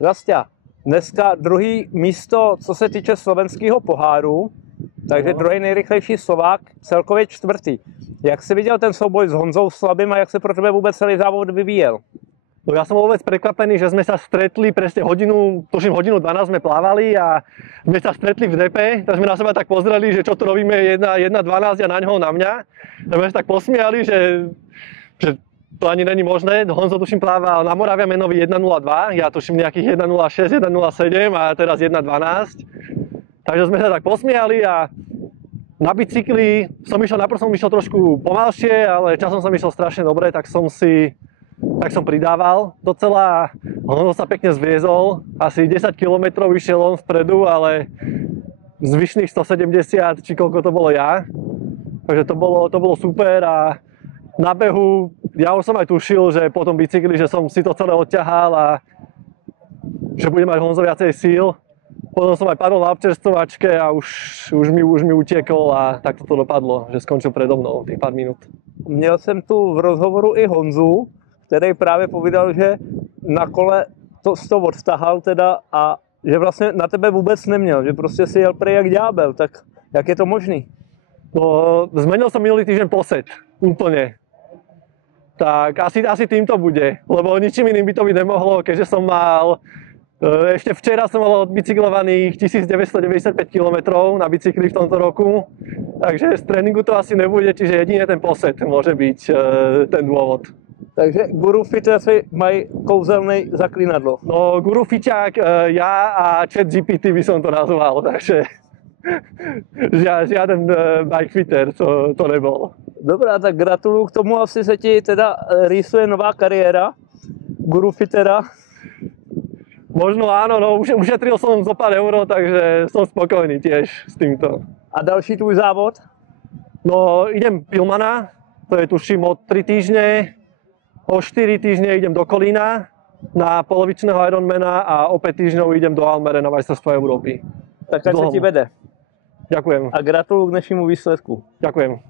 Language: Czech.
Rastia, dneska druhý místo, co se týče slovenského poháru, takže druhý nejrychlejší Slovák, celkově čtvrtý. Jak jsi viděl ten souboj s Honzou Slabým a jak se pro tebe vůbec celý závod vyvíjel? No ja som bol vôbec prekvapený, že sme sa stretli presne hodinu, tuším hodinu 12 sme plávali a sme sa stretli v depe, tak sme na seba tak pozreli, že čo tu robíme 1:12 a na ňoho na mňa. A sme sa tak posmiali, že to ani není možné. Honzo tuším plával na Moravia menový 1:02, ja tuším nejakých 1:06, 1:07 a teraz 1:12. Takže sme sa tak posmiali a na bicykli som išiel trošku pomalšie, ale časom som išiel strašne dobre, tak som pridával docela. On sa pekne zviezol, asi 10 km išiel on vpredu, ale zvyšných 170, či koľko to bolo ja. Takže to bolo super a na behu ja už som aj tušil, že po tom bicykli, že som si to celé odťahal a že bude mať Honzo viacej síl. Potom som aj padol na občerstvovačke a už mi utiekol a tak to dopadlo, že skončil predo mnou tých pár minút. Měl jsem tu v rozhovoru i Honzu, který právě povídal, že na kole to odtahal teda a že vlastně na tebe vůbec neměl, že prostě si jel prej jak ďábel, tak jak je to možný? No, zmenil som minulý týždeň posed, úplne. Tak asi tým to bude, lebo ničím iným by to byť nemohlo, keďže som mal, ešte včera som mal odbicyklovaných 1995 km na bicykli v tomto roku, takže z tréninku to asi nebude, čiže jedine ten posed môže byť ten dôvod. Takže Guru Fiteři mají kouzelný zaklínadlo. No, Guru Fiťák, ja a ChatGPT by som to nazval, takže žiaden bike fitter to nebol. Dobrá, tak gratuluju k tomu, asi se ti teda rýsuje nová kariéra Guru Fitera. Možno áno, no ušetril som zo pár euro, takže som spokojný tiež s týmto. A další tvůj závod? No, idem Pilmana, to je tuším od 3 týždne. O 4 týždne idem do Kolína na polovičného Ironmana a o 5 týždňov idem do Almere na majstrovstvo Európy. Tak ať se ti vede. Ďakujem. A gratuluju k dnešnímu výsledku. Ďakujem.